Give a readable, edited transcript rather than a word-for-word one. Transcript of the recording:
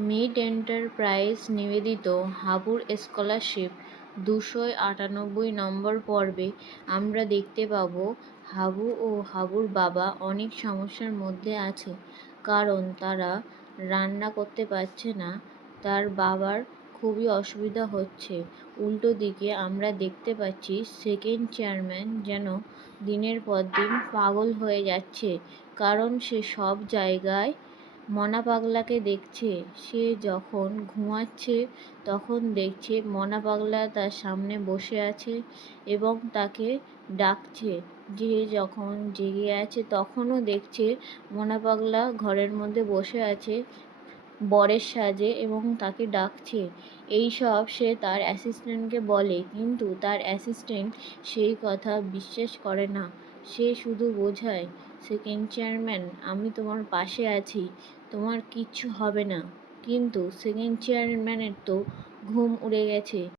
Mid enterprise নিবেদিত হাবুর scholarship 298 নম্বর পর্বে আমরা দেখতে পাব হাবু ও হাবুর বাবা অনেক সমস্যার মধ্যে আছে, কারণ তারা রান্না করতে পারছে না। তার বাবার খুবই অসুবিধা হচ্ছে। উল্টো দিকে আমরা দেখতে পাচ্ছি সেকেন্ড চেয়ারম্যান যেন দিনের পর দিন পাগল হয়ে যাচ্ছে, কারণ সে সব জায়গায় মনা পাগলাকে দেখছে। সে যখন ঘুমাচ্ছে তখন দেখছে মনা পাগলা তার সামনে বসে আছে এবং তাকে ডাকছে। যে যখন জেগে আছে তখনও দেখছে মনা পাগলা ঘরের মধ্যে বসে আছে বরের সাজে এবং তাকে ডাকছে। এই সব সে তার অ্যাসিস্ট্যান্টকে বলে, কিন্তু তার অ্যাসিস্ট্যান্ট সেই কথা বিশ্বাস করে না। সে শুধু বোঝায়, সেকেন্ড চেয়ারম্যান, আমি তোমার পাশে আছি, তোমার কিচ্ছু হবে না। কিন্তু সেকেন্ড চেয়ারম্যানের তো ঘুম উড়ে গেছে।